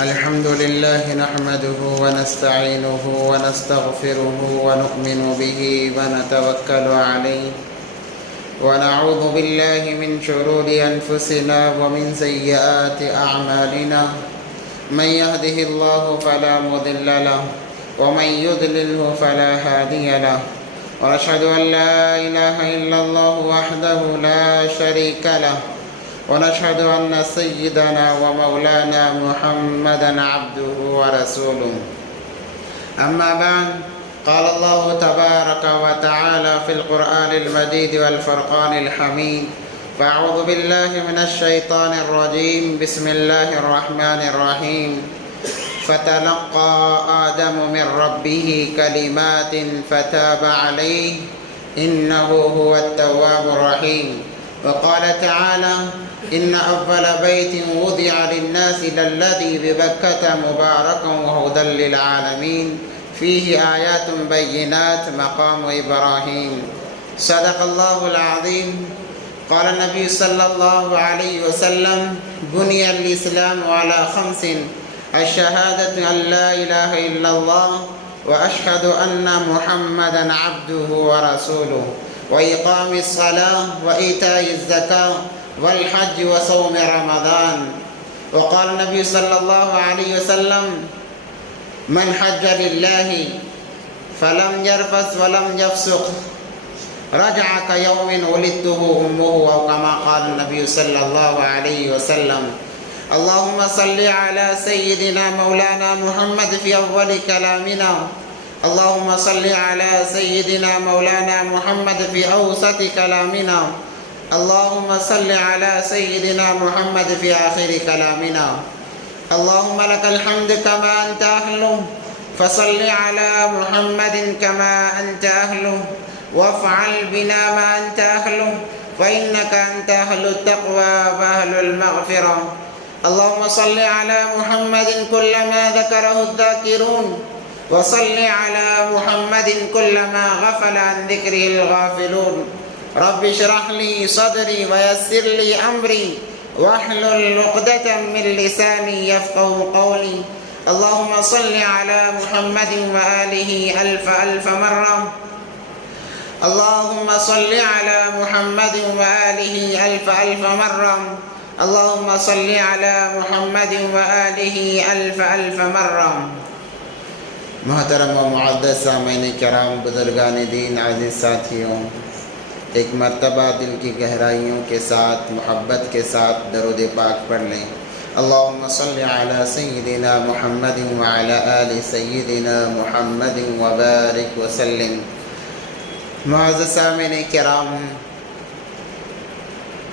الحمد لله نحمده ونستعينه ونستغفره ونؤمن به ونتوكل عليه ونعوذ بالله من شرور أنفسنا ومن سيئات أعمالنا من يهده الله فلا مضل له ومن يضلله فلا هادي له ونشهد أن لا إله إلا الله وحده لا شريك له ونشهد أن سيدنا ومولانا محمدا عبده ورسوله أما بعد قال الله تبارك وتعالى في القرآن المجيد والفرقان الحميد فأعوذ بالله من الشيطان الرجيم بسم الله الرحمن الرحيم فتلقى آدم من ربه كلمات فتاب عليه إنه هو التواب الرحيم وقال تعالى إن أول بيت وضع للناس للذي ببكة مباركا وهدى للعالمين فيه آيات بينات مقام إبراهيم صدق الله العظيم قال النبي صلى الله عليه وسلم بني الإسلام على خمس الشهادة أن لا إله إلا الله وأشهد أن محمدا عبده ورسوله وإقام الصلاة وإيتاء الزكاة والحج وصوم رمضان وقال النبي صلى الله عليه وسلم من حج لله فلم يرفث ولم يفسق رجع كيوم ولدته أمه أو كما قال النبي صلى الله عليه وسلم اللهم صل على سيدنا مولانا محمد في أول كلامنا اللهم صل على سيدنا مولانا محمد في أوسط كلامنا اللهم صل على سيدنا محمد في آخر كلامنا اللهم لك الحمد كما أنت أهله فصل على محمد كما أنت أهله وافعل بنا ما أنت أهله فإنك أنت أهل التقوى وأهل المغفرة اللهم صل على محمد كلما ذكره الذاكرون وصل على محمد كلما غفل عن ذكره الغافلون رب اشرح لي صدري ويسر لي أمري واحلل عقدة من لساني يفقه قولي اللهم صل على محمد وآله ألف ألف مرة اللهم صل على محمد وآله ألف ألف مرة اللهم صل على محمد وآله ألف ألف مرة محترم و معزز سامعین کرام بزرگان دین عزیز ساتھیوں ایک مرتبہ دل کی گہرائیوں کے ساتھ محبت کے ساتھ درود پاک پڑھ لیں اللہم صلی علی سیدنا محمد وعلی آل سیدنا محمد وبارک وسلم معزز سامعین کرام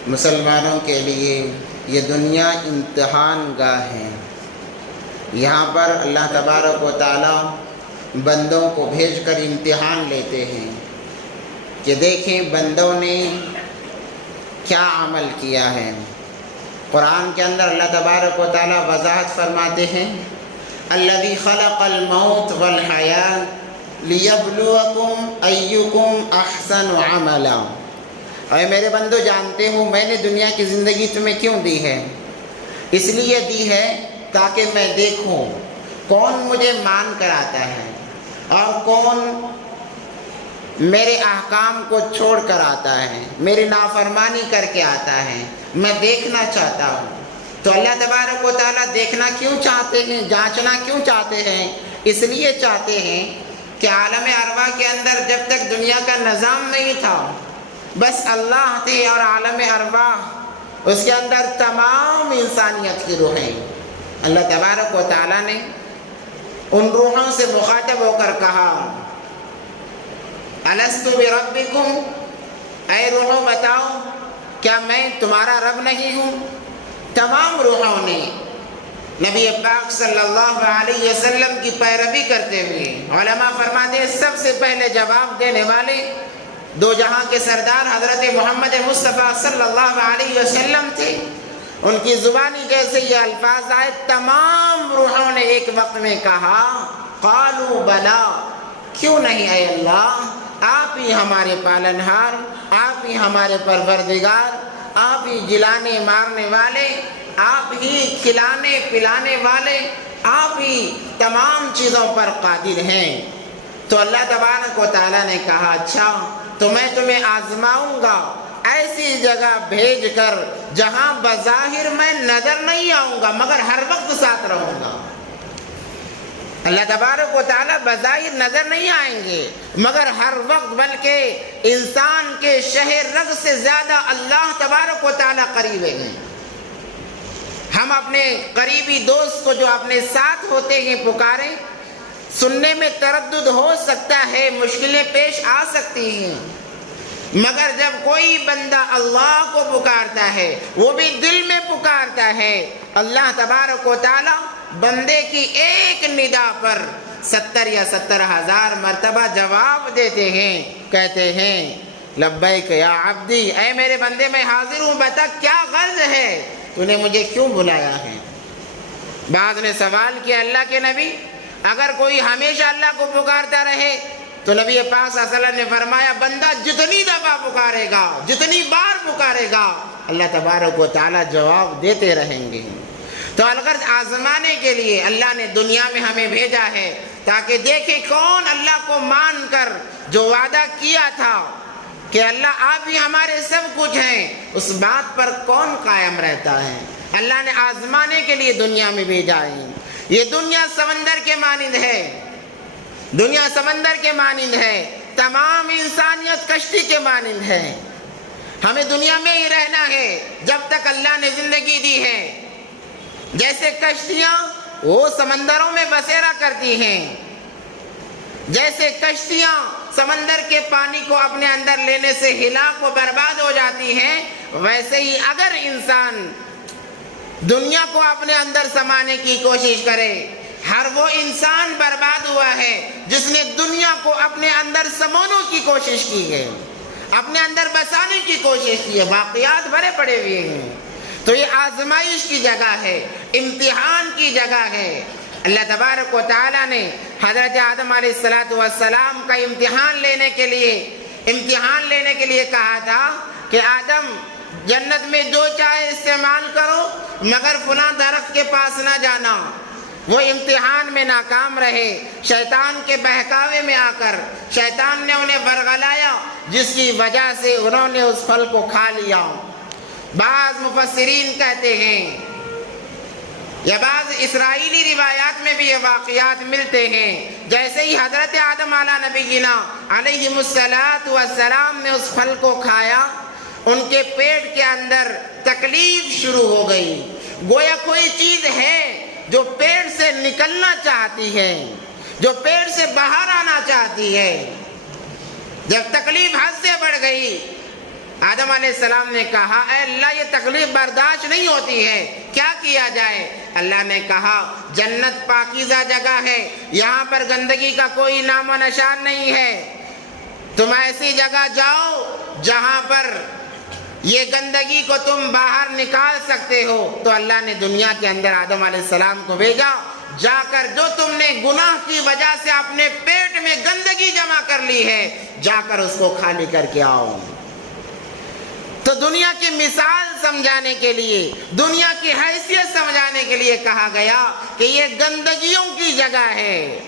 مسلمانوں کے لیے یہ دنیا امتحان گاہ ہے یہاں پر اللہ تبارک و تعالی بندوں کو بھیج کر امتحان لیتے ہیں کہ دیکھیں بندوں نے کیا عمل کیا ہے قرآن کے اندر اللہ تبارک و تعالی وضاحت فرماتے ہیں الذی خلق الموت والحیات لیبلوکم ایکم احسن عملا اے میرے بندو جانتے ہو میں نے دنیا کی زندگی تمہیں کیوں دی ہے اس لیے دی ہے تاکہ میں دیکھوں کون مجھے مان کر آتا ہے اور کون میرے احکام کو چھوڑ کر آتا ہے میری نافرمانی کر کے آتا ہے میں دیکھنا چاہتا ہوں تو اللہ تبارک و تعالیٰ دیکھنا کیوں چاہتے ہیں جانچنا کیوں چاہتے ہیں اس لیے چاہتے ہیں کہ عالم ارواح کے اندر جب تک دنیا کا نظام نہیں تھا بس اللہ تھے اور عالم ارواح اس کے اندر تمام انسانیت کی روحیں اللہ تبارک و تعالیٰ نے ان روحوں سے مخاطب ہو کر کہا الست بربکم اے روحوں بتاؤ کیا میں تمہارا رب نہیں ہوں تمام روحوں نے نبی پاک صلی اللہ علیہ وسلم کی پیروی کرتے ہوئے علماء فرماتے ہیں سب سے پہلے جواب دینے والے دو جہاں کے سردار حضرت محمد مصطفیٰ صلی اللہ علیہ وسلم تھے ان کی زبانی جیسے یہ الفاظ آئے تمام روحوں نے ایک وقت میں کہا قالوا بلا کیوں نہیں اے اللہ آپ ہی ہمارے پالنہار آپ ہی ہمارے پروردگار آپ ہی جلانے مارنے والے، آپ ہی کھلانے پلانے والے، آپ ہی تمام چیزوں پر قادر ہیں۔ تو اللہ تبارک و تعالیٰ نے کہا اچھا تو میں تمہیں آزماؤں گا ایسی جگہ بھیج کر جہاں بظاہر میں نظر نہیں آؤں گا مگر ہر وقت ساتھ رہوں گا۔ اللہ تبارک و تعالیٰ بظاہر نظر نہیں آئیں گے مگر ہر وقت، بلکہ انسان کے شہ رگ سے زیادہ اللہ تبارک و تعالیٰ قریب ہیں۔ ہم اپنے قریبی دوست کو جو اپنے ساتھ ہوتے ہیں پکاریں، سننے میں تردد ہو سکتا ہے، مشکلیں پیش آ سکتی ہیں، مگر جب کوئی بندہ اللہ کو پکارتا ہے، وہ بھی دل میں پکارتا ہے، اللہ تبارک و تعالیٰ بندے کی ایک ندا پر 70 یا 70,000 مرتبہ جواب دیتے ہیں، کہتے ہیں لبیک یا عبدی، اے میرے بندے میں حاضر ہوں، بتا کیا غرض ہے، تو نے مجھے کیوں بلایا ہے؟ بعض نے سوال کیا اللہ کے نبی اگر کوئی ہمیشہ اللہ کو پکارتا رہے تو نبی پاک صلی اللہ علیہ وسلم نے فرمایا بندہ جتنی دفعہ پکارے گا، جتنی بار پکارے گا، اللہ تبارک و تعالیٰ جواب دیتے رہیں گے۔ تو الغرض آزمانے کے لیے اللہ نے دنیا میں ہمیں بھیجا ہے تاکہ دیکھیں کون اللہ کو مان کر جو وعدہ کیا تھا کہ اللہ آپ ہی ہمارے سب کچھ ہیں، اس بات پر کون قائم رہتا ہے۔ اللہ نے آزمانے کے لیے دنیا میں بھیجا ہے۔ یہ دنیا سمندر کے مانند ہے، دنیا سمندر کے مانند ہے، تمام انسانیت کشتی کے مانند ہے۔ ہمیں دنیا میں ہی رہنا ہے جب تک اللہ نے زندگی دی ہے۔ جیسے کشتیاں وہ سمندروں میں بسیرا کرتی ہیں، جیسے کشتیاں سمندر کے پانی کو اپنے اندر لینے سے ہلاک و برباد ہو جاتی ہیں، ویسے ہی اگر انسان دنیا کو اپنے اندر سمانے کی کوشش کرے، ہر وہ انسان برباد ہوا ہے جس نے دنیا کو اپنے اندر سمونے کی کوشش کی ہے، اپنے اندر بسانے کی کوشش کی ہے۔ واقعات بھرے پڑے ہوئے ہیں۔ تو یہ آزمائش کی جگہ ہے، امتحان کی جگہ ہے۔ اللہ تبارک و تعالیٰ نے حضرت آدم علیہ السلام کا امتحان لینے کے لیے کہا تھا کہ آدم جنت میں جو چاہے استعمال کرو مگر فلاں درخت کے پاس نہ جانا۔ وہ امتحان میں ناکام رہے، شیطان کے بہکاوے میں آ کر شیطان نے انہیں ورغلایا، جس کی وجہ سے انہوں نے اس پھل کو کھا لیا۔ بعض مفسرین کہتے ہیں یا بعض اسرائیلی روایات میں بھی یہ واقعات ملتے ہیں، جیسے ہی حضرت آدم علیہ نبینا علیہ السلام نے اس پھل کو کھایا، ان کے پیٹ کے اندر تکلیف شروع ہو گئی، گویا کوئی چیز ہے جو پیٹ سے نکلنا چاہتی ہے، جو پیٹ سے باہر آنا چاہتی ہے۔ جب تکلیف حد سے بڑھ گئی، آدم علیہ السلام نے کہا اے اللہ یہ تکلیف برداشت نہیں ہوتی ہے، کیا کیا جائے؟ اللہ نے کہا جنت پاکیزہ جگہ ہے، یہاں پر گندگی کا کوئی نام و نشان نہیں ہے، تم ایسی جگہ جاؤ جہاں پر یہ گندگی کو تم باہر نکال سکتے ہو۔ تو اللہ نے دنیا کے اندر آدم علیہ السلام کو بھیجا، جا کر جو تم نے گناہ کی وجہ سے اپنے پیٹ میں گندگی جمع کر لی ہے، جا کر اس کو خالی کر کے آؤ۔ تو دنیا کی مثال سمجھانے کے لیے، دنیا کی حیثیت سمجھانے کے لیے کہا گیا کہ یہ گندگیوں کی جگہ ہے۔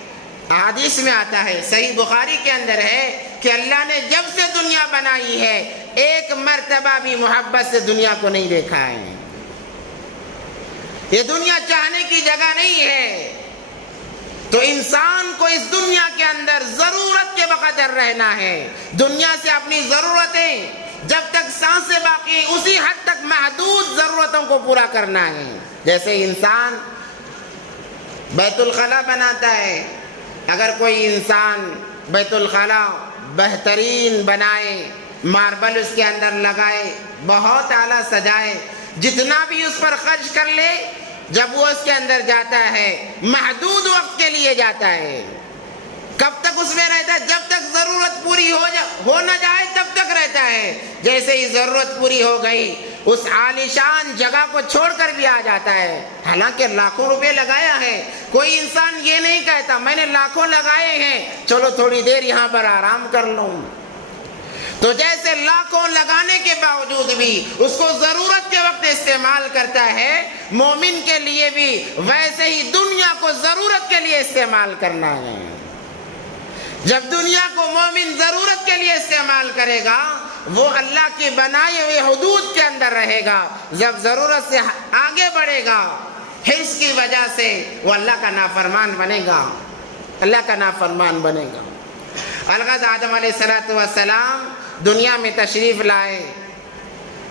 حدیث میں آتا ہے، صحیح بخاری کے اندر ہے کہ اللہ نے جب سے دنیا بنائی ہے ایک مرتبہ بھی محبت سے دنیا کو نہیں دیکھا ہے۔ یہ دنیا چاہنے کی جگہ نہیں ہے۔ تو انسان کو اس دنیا کے اندر ضرورت کے بقدر رہنا ہے، دنیا سے اپنی ضرورتیں جب تک سانسیں باقی ہیں اسی حد تک محدود ضرورتوں کو پورا کرنا ہے۔ جیسے انسان بیت الخلا بناتا ہے، اگر کوئی انسان بیت الخلا بہترین بنائے، ماربل اس کے اندر لگائے، بہت اعلیٰ سجائے، جتنا بھی اس پر خرچ کر لے، جب وہ اس کے اندر جاتا ہے محدود وقت کے لیے جاتا ہے۔ کب تک اس میں رہتا ہے؟ جب تک ضرورت پوری ہو نہ جائے تب تک رہتا ہے۔ جیسے ہی ضرورت پوری ہو گئی اس عالیشان جگہ کو چھوڑ کر بھی آ جاتا ہے، حالانکہ لاکھوں روپے لگایا ہے۔ کوئی انسان یہ نہیں کہتا میں نے لاکھوں لگائے ہیں چلو تھوڑی دیر یہاں پر آرام کر لوں۔ تو جیسے لاکھوں لگانے کے باوجود بھی اس کو ضرورت کے وقت استعمال کرتا ہے، مومن کے لیے بھی ویسے ہی دنیا کو ضرورت کے لیے استعمال کرنا ہے۔ جب دنیا کو مومن ضرورت کے لیے استعمال کرے گا، وہ اللہ کی بنائے ہوئے حدود کے اندر رہے گا۔ جب ضرورت سے آگے بڑھے گا حرص کی وجہ سے، وہ اللہ کا نافرمان بنے گا، اللہ کا نافرمان بنے گا۔ الغرض آدم علیہ السلام دنیا میں تشریف لائے،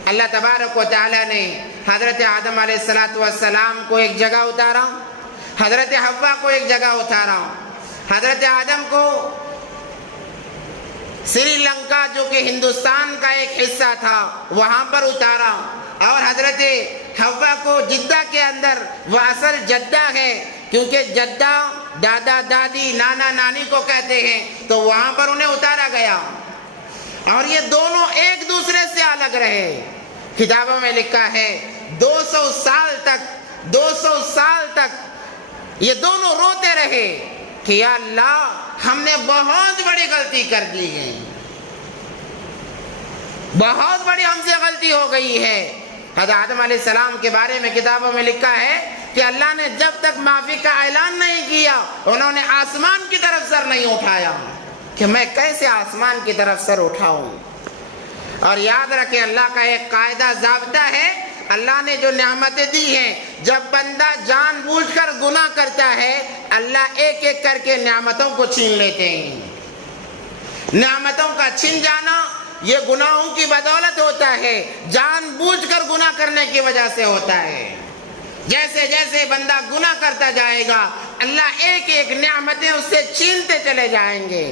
اللہ تبارک و تعالیٰ نے حضرت آدم علیہ السلام کو ایک جگہ اتارا، حضرت حوا کو ایک جگہ اتارا۔ حضرت آدم کو سری لنکا جو کہ ہندوستان کا ایک حصہ تھا وہاں پر اتارا، اور حضرت حوا کو جدہ کے اندر، وہ اصل جدہ ہے کیونکہ جدہ دادا دادی نانا نانی کو کہتے ہیں، تو وہاں پر انہیں اتارا گیا، اور یہ دونوں ایک دوسرے سے الگ رہے۔ کتابوں میں لکھا ہے 200 سال تک یہ دونوں روتے رہے کہ یا اللہ ہم نے بہت بڑی غلطی کر دی ہے، بہت بڑی ہم سے غلطی ہو گئی ہے۔ حضرت آدم علیہ السلام کے بارے میں کتابوں میں لکھا ہے کہ اللہ نے جب تک معافی کا اعلان نہیں کیا، انہوں نے آسمان کی طرف سر نہیں اٹھایا کہ میں کیسے آسمان کی طرف سر اٹھاؤں۔ اور یاد رکھیں اللہ کا ایک قاعدہ ضابطہ ہے، اللہ نے جو نعمتیں دی ہیں، جب بندہ جان بوجھ کر گناہ کرتا ہے، اللہ ایک ایک کر کے نعمتوں کو چھین لیتے ہیں۔ نعمتوں کا چھن جانا یہ گناہوں کی بدولت ہوتا ہے، جان بوجھ کر گناہ کرنے کی وجہ سے ہوتا ہے۔ جیسے جیسے بندہ گناہ کرتا جائے گا، اللہ ایک ایک نعمتیں اس سے چھینتے چلے جائیں گے۔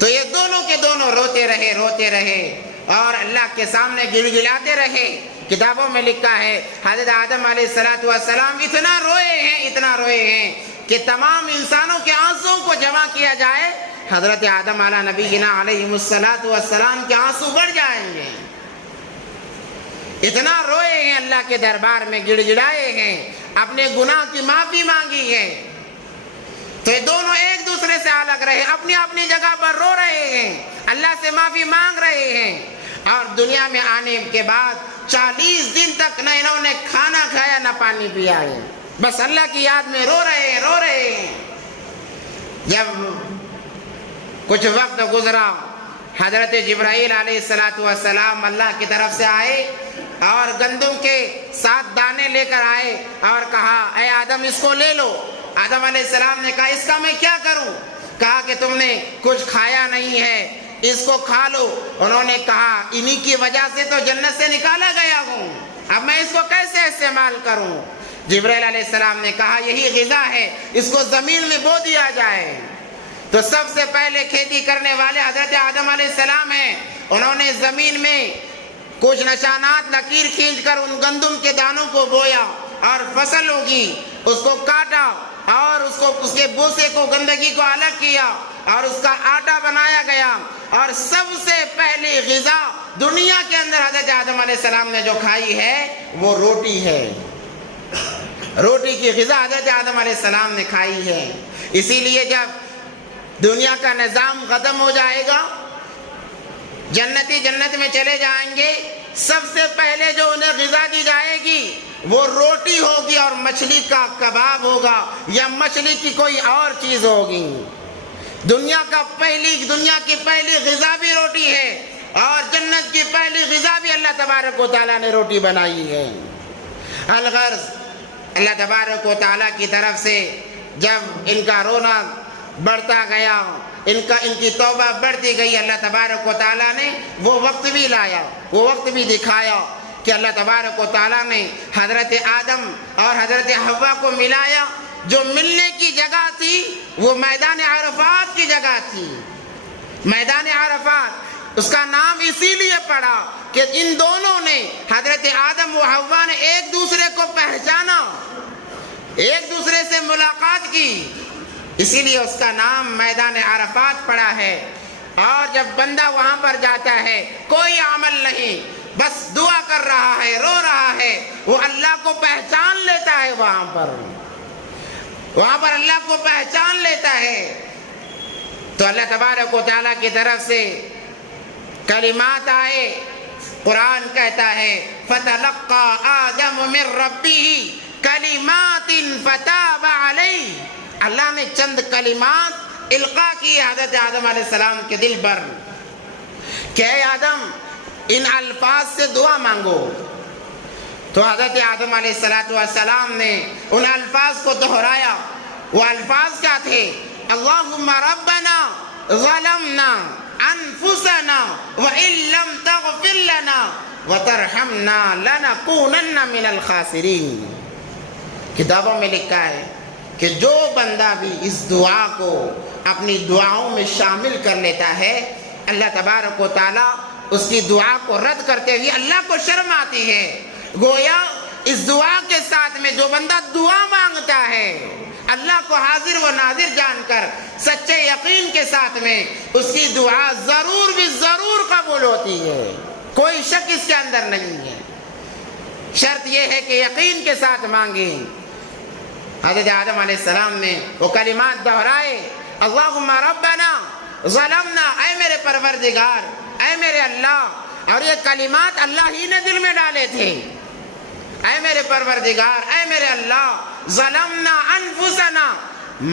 تو یہ دونوں کے دونوں روتے رہے اور اللہ کے سامنے گڑ گڑاتے رہے۔ کتابوں میں لکھا ہے حضرت آدم علیہ السلام اتنا روئے ہیں کہ تمام انسانوں کے آنسوں کو جمع کیا جائے، حضرت آدم علیہ نبینا علیہ السلام کے آنسو بڑھ جائیں گے۔ اتنا روئے ہیں، اللہ کے دربار میں گڑ گڑائے ہیں، اپنے گناہ کی معافی مانگی ہے۔ تو یہ دونوں ایک دوسرے سے الگ رہے، اپنی اپنی جگہ پر رو رہے ہیں، اللہ سے معافی مانگ رہے ہیں، اور دنیا میں آنے کے بعد 40 دن تک نہ انہوں نے کھانا کھایا نہ پانی پیا ہے، بس اللہ کی یاد میں رو رہے ہیں۔ جب کچھ وقت گزرا، حضرت جبرائیل علیہ السلام اللہ کی طرف سے آئے اور گندم کے 7 دانے لے کر آئے اور کہا اے آدم اس کو لے لو۔ آدم علیہ السلام نے کہا اس کا میں کیا کروں؟ کہا کہ تم نے کچھ کھایا نہیں ہے، اس کو کھا لو۔ انہوں نے کہا انہی کی وجہ سے تو جنت سے نکالا گیا ہوں، اب میں اس کو کیسے استعمال کروں؟ جبرائیل علیہ السلام نے کہا یہی غذا ہے، اس کو زمین میں بو دیا جائے۔ تو سب سے پہلے کھیتی کرنے والے حضرت آدم علیہ السلام ہیں، انہوں نے زمین میں کچھ نشانات لکیر کھینچ کر ان گندم کے دانوں کو بویا، اور فصل ہوگی اس کو کاٹا، اور اس کے بوسے کو گندگی کو الگ کیا، اور اس کا آٹا بنایا گیا، اور سب سے پہلی غذا دنیا کے اندر حضرت آدم علیہ السلام نے جو کھائی ہے وہ روٹی ہے۔ روٹی کی غذا حضرت آدم علیہ السلام نے کھائی ہے۔ اسی لیے جب دنیا کا نظام ختم ہو جائے گا، جنتی جنت میں چلے جائیں گے، سب سے پہلے جو انہیں غذا دی جائے گی وہ روٹی ہوگی، اور مچھلی کا کباب ہوگا یا مچھلی کی کوئی اور چیز ہوگی۔ دنیا کی پہلی غذا بھی روٹی ہے، اور جنت کی پہلی غذا بھی اللہ تبارک و تعالیٰ نے روٹی بنائی ہے۔ الغرض اللہ تبارک و تعالیٰ کی طرف سے جب ان کا رونا بڑھتا گیا، ان کی توبہ بڑھتی گئی، اللہ تبارک و تعالیٰ نے وہ وقت بھی لایا، وہ وقت بھی دکھایا کہ اللہ تبارک و تعالیٰ نے حضرت آدم اور حضرت حوا کو ملایا۔ جو ملنے کی جگہ تھی وہ میدان عرفات کی جگہ تھی۔ میدان عرفات اس کا نام اسی لیے پڑا کہ ان دونوں نے، حضرت آدم و حوا نے ایک دوسرے کو پہچانا، ایک دوسرے سے ملاقات کی، اسی لیے اس کا نام میدان عرفات پڑا ہے۔ اور جب بندہ وہاں پر جاتا ہے کوئی عمل نہیں، بس دعا کر رہا ہے، رو رہا ہے، وہ اللہ کو پہچان لیتا ہے، وہاں پر اللہ کو پہچان لیتا ہے۔ تو اللہ تبارک و تعالیٰ کی طرف سے کلمات آئے، قرآن کہتا ہے فَتَلَقَّى آدَمُ مِن رَبِّهِ كَلِمَاتٍ فَتَابَ عَلَيْهِ، اللہ نے چند کلمات القاء کی حضرت آدم علیہ السلام کے دل پر کہ اے آدم ان الفاظ سے دعا مانگو. تو حضرت آدم علیہ السلام نے ان الفاظ کو دہرایا. وہ الفاظ کیا تھے؟ اللہم ربنا ظلمنا انفسنا وان لم تغفر لنا وترحمنا لنکونن من الخاسرین. کتابوں میں لکھا ہے کہ جو بندہ بھی اس دعا کو اپنی دعاؤں میں شامل کر لیتا ہے، اللہ تبارک و تعالیٰ اس کی دعا کو رد کرتے ہوئے اللہ کو شرم آتی ہے. گویا اس دعا کے ساتھ میں جو بندہ دعا مانگتا ہے، اللہ کو حاضر و ناظر جان کر سچے یقین کے ساتھ میں اس کی دعا ضرور بھی ضرور قبول ہوتی ہے. کوئی شک اس کے اندر نہیں ہے. شرط یہ ہے کہ یقین کے ساتھ مانگیں. حضرت آدم علیہ السلام نے وہ کلمات دہرائے، اللہم ربنا ظلمنا، اے میرے پروردگار، اے میرے اللہ. اور یہ کلمات اللہ ہی نے دل میں ڈالے تھے. اے میرے پروردگار، اے میرے اللہ، ظلمنا انفسنا،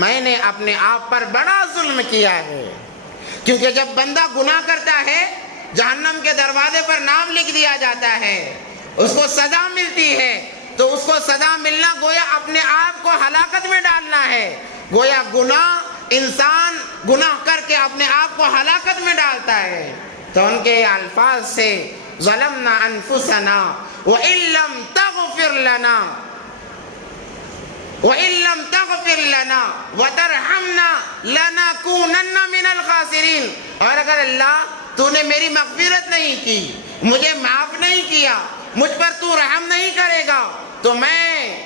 میں نے اپنے آپ پر بڑا ظلم کیا ہے. کیونکہ جب بندہ گناہ کرتا ہے جہنم کے دروازے پر نام لکھ دیا جاتا ہے، اس کو سزا ملتی ہے. تو اس کو سزا ملنا گویا اپنے آپ کو ہلاکت میں ڈالنا ہے. گویا گناہ، انسان گناہ کر کے اپنے آپ کو ہلاکت میں ڈالتا ہے. تو ان کے الفاظ سے ظلمنا انفسنا وَإِن لَّمْ تَغْفِرْ لَنَا وَإِن لَّمْ تَغْفِرْ لَنَا وَتَرْحَمْنَا لَنَكُونَنَّ مِنَ الْخَاسِرِينَ. اور اگر اللہ تو نے میری مغفرت نہیں کی، مجھے معاف نہیں کیا، مجھ پر تو رحم نہیں کرے گا، تو میں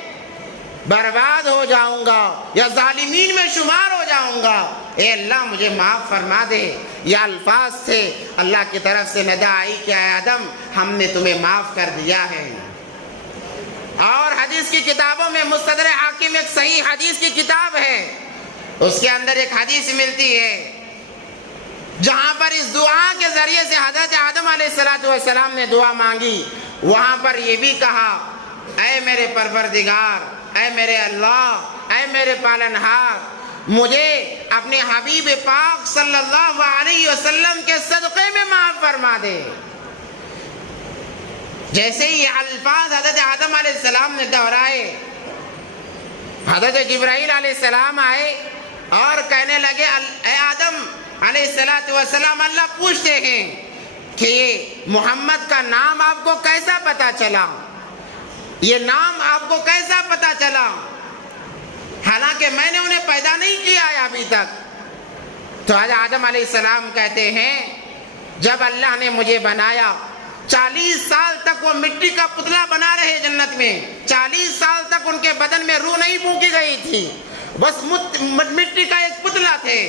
برباد ہو جاؤں گا یا ظالمین میں شمار ہو جاؤں گا. اے اللہ مجھے معاف فرما دے. یہ الفاظ سے اللہ کی طرف سے ندا آئی کہ اے آدم ہم نے تمہیں معاف کر دیا ہے. اور حدیث کی کتابوں میں مستدرک حاکم ایک صحیح حدیث کی کتاب ہے، اس کے اندر ایک حدیث ملتی ہے جہاں پر اس دعا کے ذریعے سے حضرت آدم علیہ السلام نے دعا مانگی. وہاں پر یہ بھی کہا اے میرے پروردگار، اے میرے اللہ، اے میرے پالنہار، مجھے اپنے حبیب پاک صلی اللہ علیہ وسلم کے صدقے میں معاف فرما دے. جیسے ہی یہ الفاظ حضرت آدم علیہ السلام نے دہرائے، حضرت جبرائیل علیہ السلام آئے اور کہنے لگے اے آدم علیہ السلام، اللہ پوچھتے ہیں کہ یہ محمد کا نام آپ کو کیسا پتا چلا؟ یہ نام آپ کو کیسا پتا چلا؟ حالانکہ میں نے انہیں پیدا نہیں کیا ہے ابھی تک. تو حضرت آدم علیہ السلام کہتے ہیں جب اللہ نے مجھے بنایا 40 سال تک وہ مٹی کا پتلا بنا رہے جنت میں. 40 سال تک ان کے بدن میں روح نہیں پھونکی گئی تھی، بس مٹی کا ایک پتلا تھے.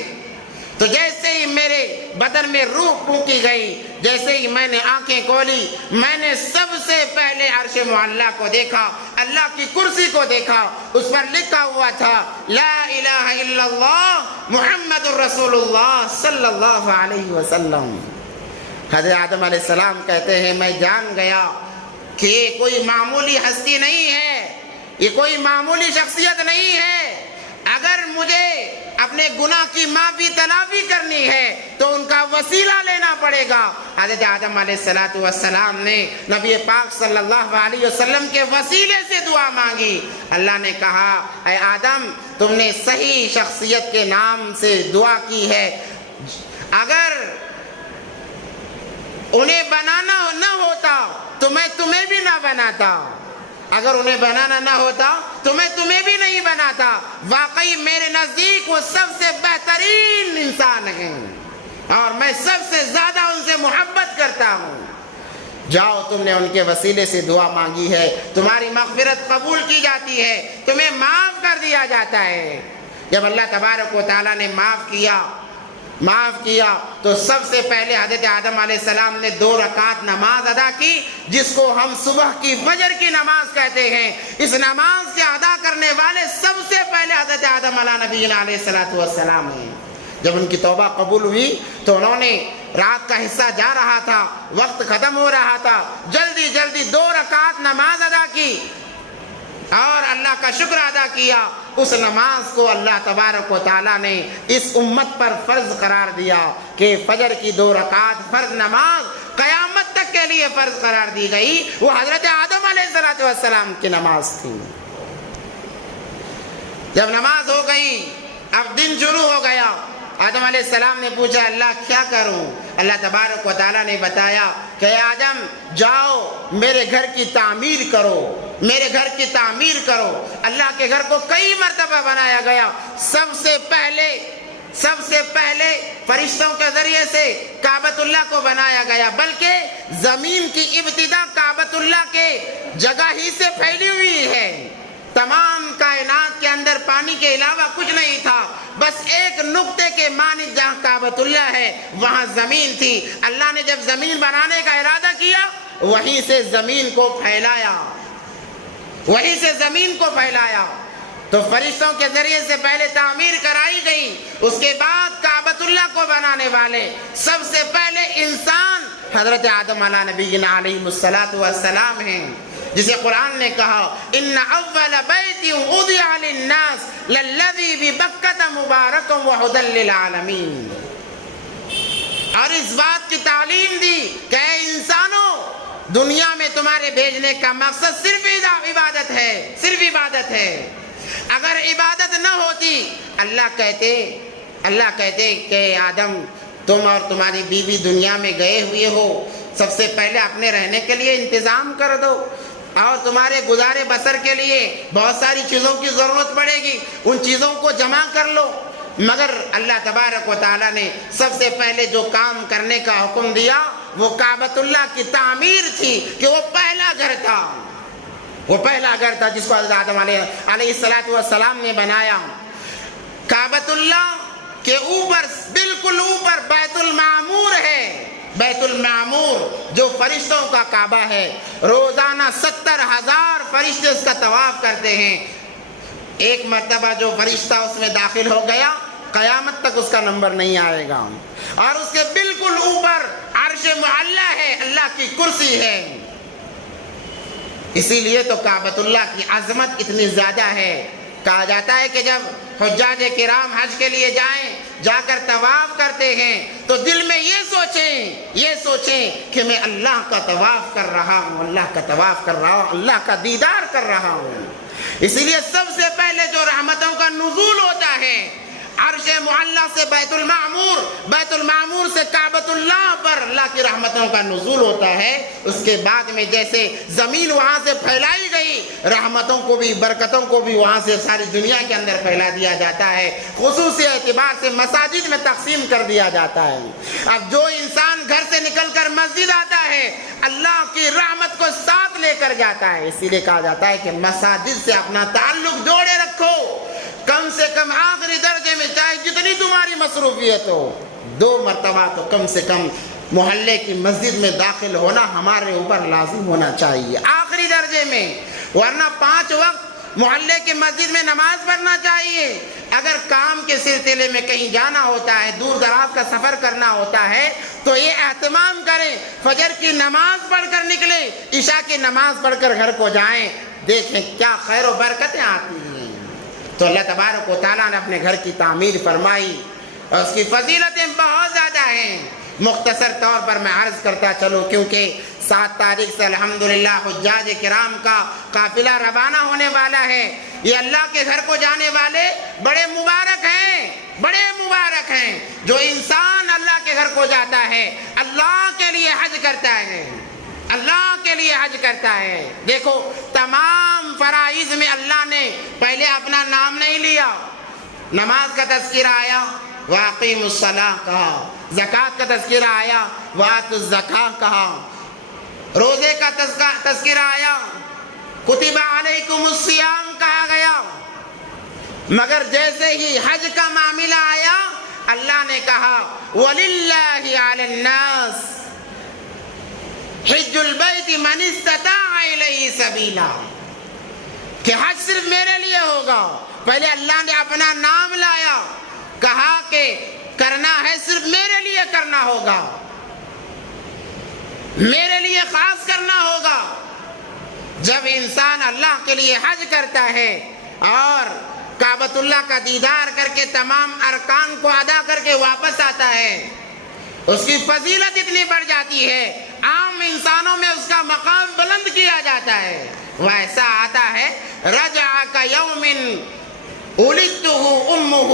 تو جیسے ہی میرے بدن میں روح پھونکی گئی، جیسے ہی میں نے آنکھیں کھولی، میں نے سب سے پہلے عرش معلیٰ کو دیکھا، اللہ کی کرسی کو دیکھا. اس پر لکھا ہوا تھا لا الہ الا اللہ محمد الرسول اللہ صلی اللہ علیہ وسلم. حضرت آدم علیہ السلام کہتے ہیں میں جان گیا کہ یہ کوئی معمولی ہستی نہیں ہے، یہ کوئی معمولی شخصیت نہیں ہے. اگر مجھے اپنے گناہ کی معافی تلافی کرنی ہے تو ان کا وسیلہ لینا پڑے گا. حضرت آدم علیہ السلام نے نبی پاک صلی اللہ علیہ وسلم کے وسیلے سے دعا مانگی. اللہ نے کہا اے آدم تم نے صحیح شخصیت کے نام سے دعا کی ہے. اگر انہیں بنانا نہ ہوتا تو میں تمہیں بھی نہ بناتا، اگر انہیں بنانا نہ ہوتا تو میں تمہیں بھی نہیں بناتا. واقعی میرے نزدیک وہ سب سے بہترین انسان ہیں اور میں سب سے زیادہ ان سے محبت کرتا ہوں. جاؤ تم نے ان کے وسیلے سے دعا مانگی ہے، تمہاری مغفرت قبول کی جاتی ہے، تمہیں معاف کر دیا جاتا ہے. جب اللہ تبارک و تعالیٰ نے معاف کیا تو سب سے پہلے حضرت آدم علیہ السلام نے 2 رکعت نماز ادا کی، جس کو ہم صبح کی فجر کی نماز کہتے ہیں. اس نماز کے ادا کرنے والے سب سے پہلے حضرت آدم علیہ نبینا علیہ السلام ہیں. جب ان کی توبہ قبول ہوئی تو انہوں نے رات کا حصہ جا رہا تھا، وقت ختم ہو رہا تھا، جلدی جلدی 2 رکعت نماز ادا کی اور اللہ کا شکر ادا کیا۔ اس نماز کو اللہ تبارک و تعالیٰ نے اس امت پر فرض قرار دیا کہ فجر کی 2 رکعت فرض نماز قیامت تک کے لیے فرض قرار دی گئی۔ وہ حضرت آدم علیہ السلام کی نماز تھی۔ جب نماز ہو گئی، اب دن شروع ہو گیا۔ آدم علیہ السلام نے پوچھا اللہ کیا کروں؟ اللہ تبارک و تعالیٰ نے بتایا کہ آدم جاؤ میرے گھر کی تعمیر کرو، میرے گھر کی تعمیر کرو۔ اللہ کے گھر کو کئی مرتبہ بنایا گیا۔ سب سے پہلے فرشتوں کے ذریعے سے کعبۃ اللہ کو بنایا گیا، بلکہ زمین کی ابتدا کعبۃ اللہ کے جگہ ہی سے پھیلی ہوئی ہے۔ تمام کائنات کے اندر پانی کے علاوہ کچھ نہیں تھا، بس ایک نقطے کے مانند جہاں کعبۃ اللہ ہے وہاں زمین تھی۔ اللہ نے جب زمین بنانے کا ارادہ کیا وہیں سے زمین کو پھیلایا، تو فرشتوں کے ذریعے سے پہلے تعمیر کرائی گئی، اس کے بعد کعبۃ اللہ کو بنانے والے سب سے پہلے انسان حضرت آدم علیہ نبینا علیہ السلام ہیں، جسے قرآن نے کہا ان اول بیت وضع للناس للذی ببکۃ مبارک وہدی للعالمین، اور اس بات کی تعلیم دی کہ اے انسانوں دنیا میں تمہارے بھیجنے کا مقصد صرف عبادت ہے۔ اگر عبادت نہ ہوتی اللہ کہتے کہ آدم تم اور تمہاری بیوی دنیا میں گئے ہوئے ہو، سب سے پہلے اپنے رہنے کے لیے انتظام کر دو، اور تمہارے گزارے بسر کے لیے بہت ساری چیزوں کی ضرورت پڑے گی، ان چیزوں کو جمع کر لو۔ مگر اللہ تبارک و تعالیٰ نے سب سے پہلے جو کام کرنے کا حکم دیا وہ کعبۃ اللہ کی تعمیر تھی، کہ وہ پہلا گھر تھا جس کو حضرت آدم علیہ السلام نے بنایا۔ کعبۃ اللہ کے اوپر بالکل اوپر بیت المعمور ہے، بیت المعمور جو فرشتوں کا کعبہ ہے۔ روزانہ 70,000 فرشتے اس کا طواف کرتے ہیں۔ ایک مرتبہ جو فرشتہ اس میں داخل ہو گیا قیامت تک اس کا نمبر نہیں آئے گا، اور اس کے بالکل اوپر عرش معلی ہے، اللہ کی کرسی ہے۔ اسی لیے تو کعبۃ اللہ کی عظمت اتنی زیادہ ہے۔ کہا جاتا ہے کہ جب حجاج کرام حج کے لیے جا کر طواف کرتے ہیں تو دل میں یہ سوچیں کہ میں اللہ کا طواف کر رہا ہوں، اللہ کا دیدار کر رہا ہوں۔ اسی لیے سب سے پہلے جو رحمتوں کا نزول ہوتا ہے عرش معلی سے بیت المعمور سے کعبۃ اللہ پر اللہ کی رحمتوں کا نزول ہوتا ہے۔ اس کے بعد میں جیسے زمین وہاں سے پھیلائی گئی، رحمتوں کو بھی برکتوں کو بھی وہاں سے ساری دنیا کے اندر پھیلا دیا جاتا ہے، خصوصی اعتبار سے مساجد میں تقسیم کر دیا جاتا ہے۔ اب جو انسان گھر سے نکل کر مسجد آتا ہے اللہ کی رحمت کو ساتھ لے کر جاتا ہے۔ اسی لیے کہا جاتا ہے کہ مساجد سے اپنا تعلق جوڑے رکھو، کم سے کم آخری درجے میں چاہے جتنی تمہاری مصروفیت ہو 2 مرتبہ تو کم سے کم محلے کی مسجد میں داخل ہونا ہمارے اوپر لازم ہونا چاہیے آخری درجے میں، ورنہ 5 وقت محلے کی مسجد میں نماز پڑھنا چاہیے۔ اگر کام کے سلسلے میں کہیں جانا ہوتا ہے، دور دراز کا سفر کرنا ہوتا ہے تو یہ اہتمام کریں، فجر کی نماز پڑھ کر نکلیں، عشاء کی نماز پڑھ کر گھر کو جائیں، دیکھیں کیا خیر و برکتیں آتی ہیں۔ تو اللہ تبارک و تعالیٰ نے اپنے گھر کی تعمیر فرمائی اور اس کی فضیلتیں بہت زیادہ ہیں۔ مختصر طور پر میں عرض کرتا چلوں، کیونکہ 7 تاریخ سے الحمدللہ حجاج کرام کا قافلہ روانہ ہونے والا ہے۔ یہ اللہ کے گھر کو جانے والے بڑے مبارک ہیں جو انسان اللہ کے گھر کو جاتا ہے، اللہ کے لیے حج کرتا ہے۔ دیکھو تمام فرائض میں اللہ نے پہلے اپنا نام نہیں لیا، نماز کا تذکرہ آیا وَأَقِيمُوا الصَّلَاةَ کہا، زکوٰۃ کا تذکرہ آیا وَآتُوا الزَّکَاةَ کہا، روزے کا تذکرہ آیا کتب علیکم الصیام کہا گیا۔ مگر جیسے ہی حج کا معاملہ آیا اللہ نے کہا وَلِلَّهِ عَلَى النَّاسِ حج البیت من استطاع الیہ سبیلا، کہ حج صرف میرے لیے ہوگا۔ پہلے اللہ نے اپنا نام لایا، کہا کہ کرنا ہے صرف میرے لیے کرنا ہوگا، میرے لیے خاص کرنا ہوگا۔ جب انسان اللہ کے لیے حج کرتا ہے اور کعبۃ اللہ کا دیدار کر کے تمام ارکان کو ادا کر کے واپس آتا ہے، اس کی فضیلت اتنی بڑھ جاتی ہے، عام انسانوں میں اس کا مقام بلند کیا جاتا ہے۔ وہ ایسا آتا ہے رجع کیوم ولدتہ امہ،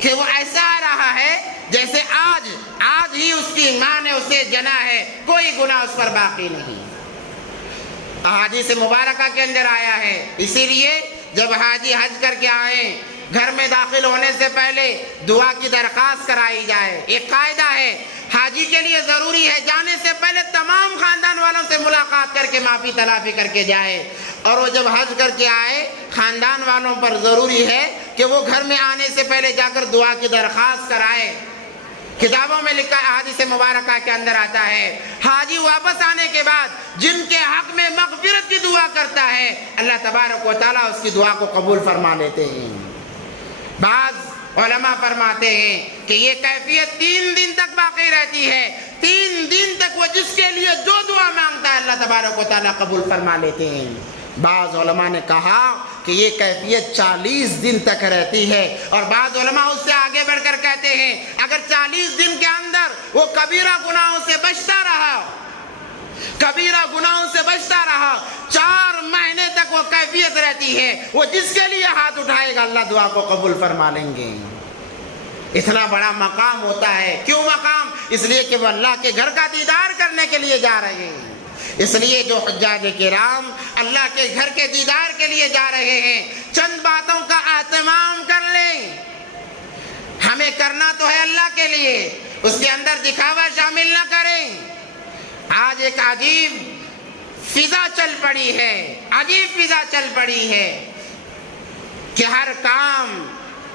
کہ وہ ایسا آ رہا ہے جیسے آج ہی اس کی ماں نے اسے جنا ہے، کوئی گناہ اس پر باقی نہیں۔ احادیث مبارکہ کے اندر آیا ہے، اسی لیے جب حاجی حج کر کے آئیں گھر میں داخل ہونے سے پہلے دعا کی درخواست کرائی جائے۔ ایک قاعدہ ہے، حاجی کے لیے ضروری ہے جانے سے پہلے تمام خاندان والوں سے ملاقات کر کے معافی تلافی کر کے جائے، اور وہ جب حج کر کے آئے خاندان والوں پر ضروری ہے کہ وہ گھر میں آنے سے پہلے جا کر دعا کی درخواست کرائے۔ کتابوں میں لکھا احادیث مبارکہ کے اندر آتا ہے، حاجی واپس آنے کے بعد جن کے حق میں مغفرت کی دعا کرتا ہے، اللہ تبارک و تعالیٰ اس کی دعا کو قبول فرما لیتے ہیں۔ بعض علماء فرماتے ہیں کہ یہ کیفیت 3 دن تک باقی رہتی ہے، 3 دن تک وہ جس کے لیے جو دعا مانگتا ہے اللہ تبارک و تعالیٰ قبول فرما لیتے ہیں۔ بعض علماء نے کہا کہ یہ کیفیت 40 دن تک رہتی ہے، اور بعض علماء اس سے آگے بڑھ کر کہتے ہیں اگر 40 دن کے اندر وہ کبیرہ گناہوں سے بچتا رہا، 4 مہینے تک وہ کیفیت رہتی ہے، وہ جس کے لیے ہاتھ اٹھائے گا اللہ دعا کو قبول فرما لیں گے۔ اتنا بڑا مقام ہوتا ہے۔ کیوں مقام؟ اس لیے کہ وہ اللہ کے گھر کا دیدار کرنے کے لیے جا رہے ہیں۔ اس لیے جو حجاج کرام اللہ کے گھر کے دیدار کے لیے جا رہے ہیں، چند باتوں کا اہتمام کر لیں۔ ہمیں کرنا تو ہے اللہ کے لیے، اس کے اندر دکھاوا شامل نہ کریں۔ آج ایک عجیب فضا چل پڑی ہے کہ ہر کام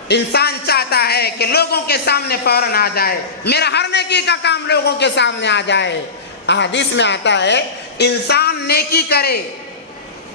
انسان چاہتا ہے کہ لوگوں کے سامنے فوراً آ جائے، میرا ہر نیکی کا کام لوگوں کے سامنے آ جائے۔ حدیث میں آتا ہے انسان نیکی کرے،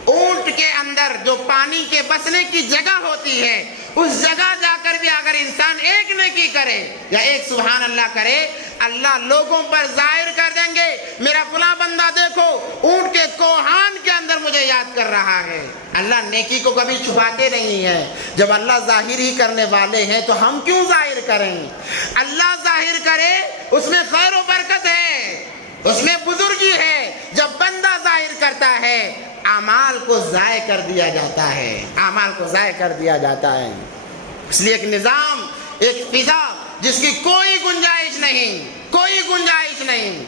اونٹ کے اندر جو پانی کے بسنے کی جگہ ہوتی ہے اس جگہ جا کر بھی اگر انسان ایک نیکی کرے یا ایک سبحان اللہ کرے، اللہ لوگوں پر ظاہر کر دیں گے میرا فلاں بندہ دیکھو اونٹ کے کوہان کے اندر مجھے یاد کر رہا ہے۔ اللہ نیکی کو کبھی چھپاتے نہیں ہے۔ جب اللہ ظاہر ہی کرنے والے ہیں تو ہم کیوں ظاہر کریں؟ اللہ ظاہر کرے اس میں خیر و برکت ہے، اس میں بزرگی ہے۔ جب بندہ ظاہر کرتا ہے اعمال کو ضائع کر دیا جاتا ہے، اس لیے ایک نظام، ایک فضا جس کی کوئی گنجائش نہیں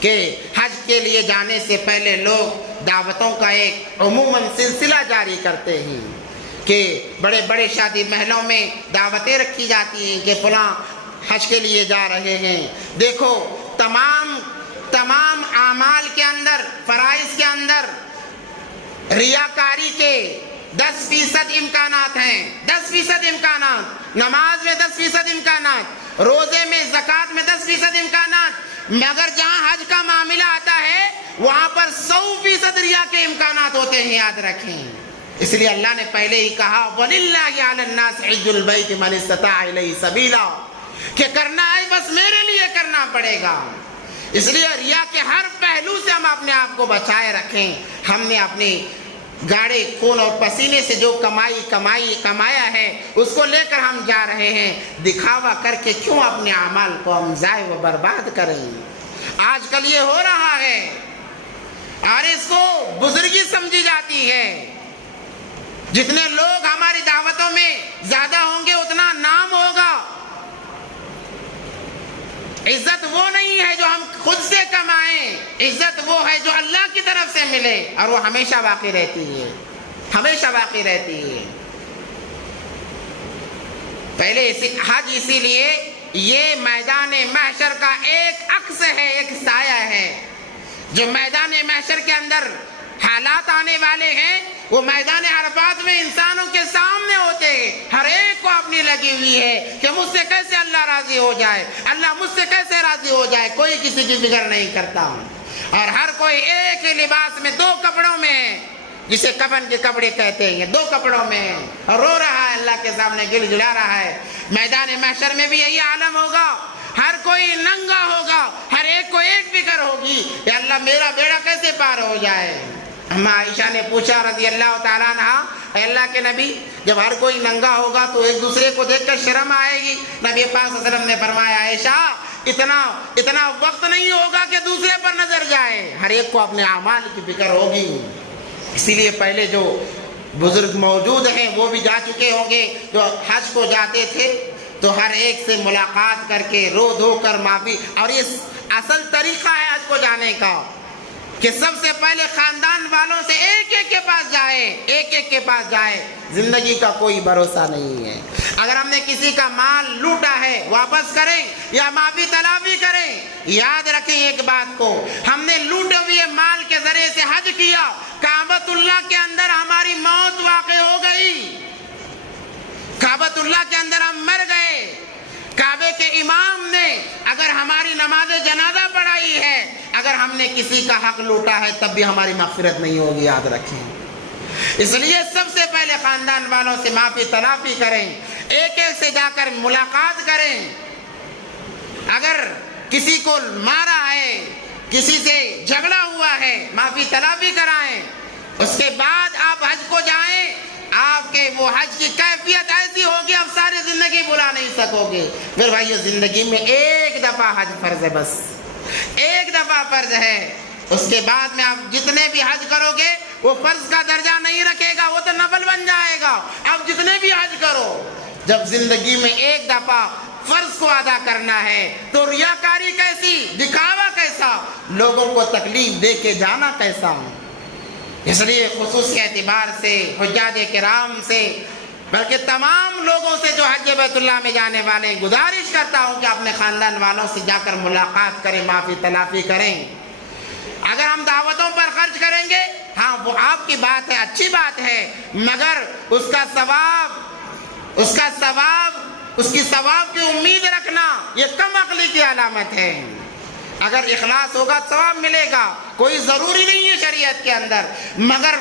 کہ حج کے لیے جانے سے پہلے لوگ دعوتوں کا ایک عموماً سلسلہ جاری کرتے ہیں کہ بڑے بڑے شادی محلوں میں دعوتیں رکھی جاتی ہیں کہ فلاں حج کے لیے جا رہے ہیں۔ دیکھو تمام اعمال کے اندر، فرائض کے اندر ریاکاری کے 10% امکانات ہیں، 10% امکانات، نماز میں 10% امکانات، روزے میں، زکوٰۃ میں 10% امکانات، مگر جہاں حج کا معاملہ آتا ہے وہاں پر 100% ریا کے امکانات ہوتے ہیں، یاد رکھیں۔ اس لیے اللہ نے پہلے ہی کہا وَلِلَّهِ عَلَى النَّاسِ حِجُّ الْبَيْتِ مَنِ اسْتَطَاعَ إِلَيْهِ سَبِيلًا، کہ کرنا ہے بس میرے لیے کرنا پڑے گا۔ اس لیے ریا کے ہر پہلو سے ہم اپنے آپ کو بچائے رکھیں۔ ہم نے اپنی گاڑے خون اور پسینے سے جو کمایا ہے اس کو لے کر ہم جا رہے ہیں، دکھاوا کر کے کیوں اپنے اعمال کو ہم ضائع و برباد کریں؟ آج کل یہ ہو رہا ہے اور اس کو بزرگی سمجھی جاتی ہے۔ جتنے لوگ ہماری دعوتوں میں زیادہ ہوں گے اتنا نام ہوگا۔ عزت وہ نہیں ہے جو ہم خود سے کمائیں، عزت وہ ہے جو اللہ کی طرف سے ملے، اور وہ ہمیشہ باقی رہتی ہے۔ پہلے حج اسی لیے یہ میدان محشر کا ایک عکس ہے، ایک سایہ ہے۔ جو میدان محشر کے اندر حالات آنے والے ہیں وہ میدان عرفات میں انسانوں کے سامنے ہوتے ہیں۔ ہر ایک کو اپنی لگی ہوئی ہے کہ مجھ سے کیسے اللہ راضی ہو جائے، اللہ مجھ سے کیسے راضی ہو جائے، کوئی کسی کی فکر نہیں کرتا، اور ہر کوئی ایک ہی لباس میں 2 کپڑوں میں ہے، جسے کفن کے کپڑے کہتے ہیں، دو کپڑوں میں رو رہا ہے، اللہ کے سامنے گل گلا رہا ہے۔ میدان محشر میں بھی یہی عالم ہوگا، ہر کوئی ننگا ہوگا، ہر ایک کو ایک فکر ہوگی کہ اللہ میرا بیڑا کیسے پار ہو جائے۔ اما عائشہ نے پوچھا رضی اللہ تعالیٰ عنہ، اے اللہ کے نبی، جب ہر کوئی ننگا ہوگا تو ایک دوسرے کو دیکھ کر شرم آئے گی؟ نبی پاک صلی اللہ علیہ وسلم نے فرمایا، عائشہ اتنا وقت نہیں ہوگا کہ دوسرے پر نظر جائے، ہر ایک کو اپنے اعمال کی فکر ہوگی۔ اسی لیے پہلے جو بزرگ موجود ہیں وہ بھی جا چکے ہوں گے، جو حج کو جاتے تھے تو ہر ایک سے ملاقات کر کے رو دھو کر معافی، اور یہ اصل طریقہ ہے حج کو جانے کا کہ سب سے پہلے خاندان والوں سے ایک ایک کے پاس جائے، ایک ایک کے پاس جائے۔ زندگی کا کوئی بھروسہ نہیں ہے، اگر ہم نے کسی کا مال لوٹا ہے واپس کریں یا معافی تلافی کریں۔ یاد رکھیں ایک بات کو، ہم نے لوٹے ہوئے مال کے ذریعے سے حج کیا، کعبۃ اللہ کے اندر ہماری موت واقع ہو گئی، کعبۃ اللہ کے اندر ہم مر گئے، کعبے کے امام نے اگر ہماری نماز جنازہ پڑھائی ہے، اگر ہم نے کسی کا حق لوٹا ہے تب بھی ہماری مغفرت نہیں ہوگی، یاد رکھیں۔ اس لیے سب سے پہلے خاندان والوں سے معافی تلافی کریں، ایک ایک سے جا کر ملاقات کریں۔ اگر کسی کو مارا ہے، کسی سے جھگڑا ہوا ہے، معافی تلافی کرائیں، اس کے بعد آپ حج کو جائیں۔ آپ کے وہ حج کی کیفیت ایسی ہوگی آپ ساری زندگی بھلا نہیں سکو گے۔ پھر بھائیو، زندگی میں ایک دفعہ حج فرض ہے، بس ایک دفعہ فرض ہے، اس کے بعد میں آپ جتنے بھی حج کرو گے وہ فرض کا درجہ نہیں رکھے گا، وہ تو نفل بن جائے گا۔ آپ جتنے بھی حج کرو، جب زندگی میں ایک دفعہ فرض کو ادا کرنا ہے تو ریاکاری کیسی، دکھاوا کیسا، لوگوں کو تکلیف دے کے جانا کیسا۔ اس لیے خصوصی اعتبار سے حجاج کرام سے، بلکہ تمام لوگوں سے جو حج بیت اللہ میں جانے والے، گزارش کرتا ہوں کہ اپنے خاندان والوں سے جا کر ملاقات کریں، معافی تلافی کریں۔ اگر ہم دعوتوں پر خرچ کریں گے، ہاں وہ آپ کی بات ہے، اچھی بات ہے، مگر اس کی ثواب کی امید رکھنا یہ کم عقلی کی علامت ہے۔ اگر اخلاص ہوگا ثواب ملے گا، کوئی ضروری نہیں ہے شریعت کے اندر، مگر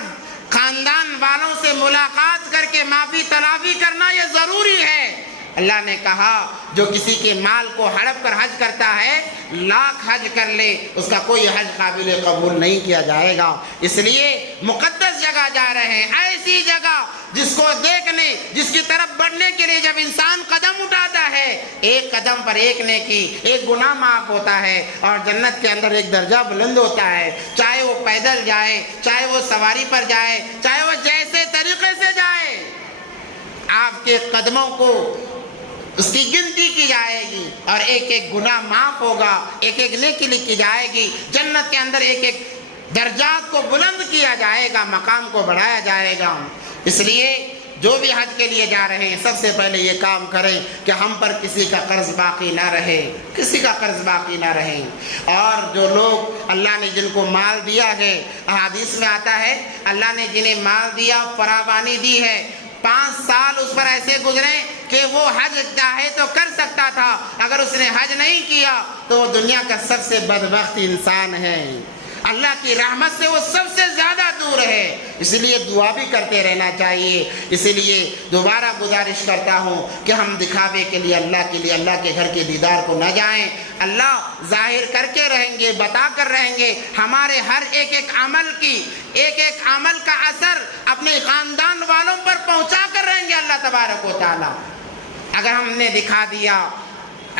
خاندان والوں سے ملاقات کر کے معافی تلافی کرنا یہ ضروری ہے۔ اللہ نے کہا جو کسی کے مال کو ہڑپ کر حج کرتا ہے، لاکھ حج کر لے، اس کا کوئی حج قابل قبول نہیں کیا جائے گا۔ اس لیے مقدس جگہ جا رہے ہیں، ایسی جگہ جس کو دیکھنے، جس کی طرف بڑھنے کے لیے جب انسان قدم اٹھاتا ہے، ایک قدم پر ایک نیکی، ایک گناہ معاف ہوتا ہے، اور جنت کے اندر ایک درجہ بلند ہوتا ہے، چاہے وہ پیدل جائے، چاہے وہ سواری پر جائے، چاہے وہ جیسے طریقے سے جائے، آپ کے قدموں کو اس کی گنتی کی جائے گی، اور ایک ایک گناہ معاف ہوگا، ایک ایک نیکی لکھی جائے گی، جنت کے اندر ایک ایک درجات کو بلند کیا جائے گا، مقام کو بڑھایا جائے گا۔ اس لیے جو بھی حج کے لیے جا رہے ہیں، سب سے پہلے یہ کام کریں کہ ہم پر کسی کا قرض باقی نہ رہے، کسی کا قرض باقی نہ رہے۔ اور جو لوگ اللہ نے جن کو مال دیا ہے، حدیث میں آتا ہے اللہ نے جنہیں مال دیا، فراوانی دی ہے، 5 سال اس پر ایسے گزرے کہ وہ حج چاہے تو کر سکتا تھا، اگر اس نے حج نہیں کیا تو وہ دنیا کا سب سے بدبخت انسان ہے، اللہ کی رحمت سے وہ سب سے زیادہ دور ہے۔ اس لیے دعا بھی کرتے رہنا چاہیے۔ اس لیے دوبارہ گزارش کرتا ہوں کہ ہم دکھاوے کے لیے، اللہ کے گھر کے دیدار کو نہ جائیں۔ اللہ ظاہر کر کے رہیں گے، بتا کر رہیں گے، ہمارے ہر ایک عمل کا اثر اپنے خاندان والوں پر پہنچا کر رہیں گے اللہ تبارک و تعالی۔ اگر ہم نے دکھا دیا،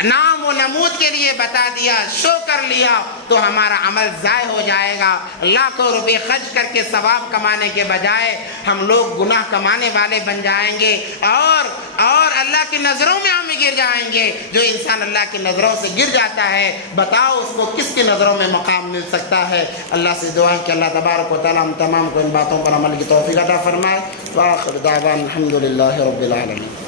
نام و نمود کے لیے بتا دیا، شو کر لیا، تو ہمارا عمل ضائع ہو جائے گا۔ لاکھوں روپے خرچ کر کے ثواب کمانے کے بجائے ہم لوگ گناہ کمانے والے بن جائیں گے، اور اللہ کی نظروں میں ہم گر جائیں گے۔ جو انسان اللہ کی نظروں سے گر جاتا ہے، بتاؤ اس کو کس کی نظروں میں مقام مل سکتا ہے۔ اللہ سے دعا ہے کہ اللہ تبارک و تعالی ہم تمام کو ان باتوں پر عمل کی توفیق عطا فرمائے۔ وآخر دعوانا الحمدللہ رب العالمین۔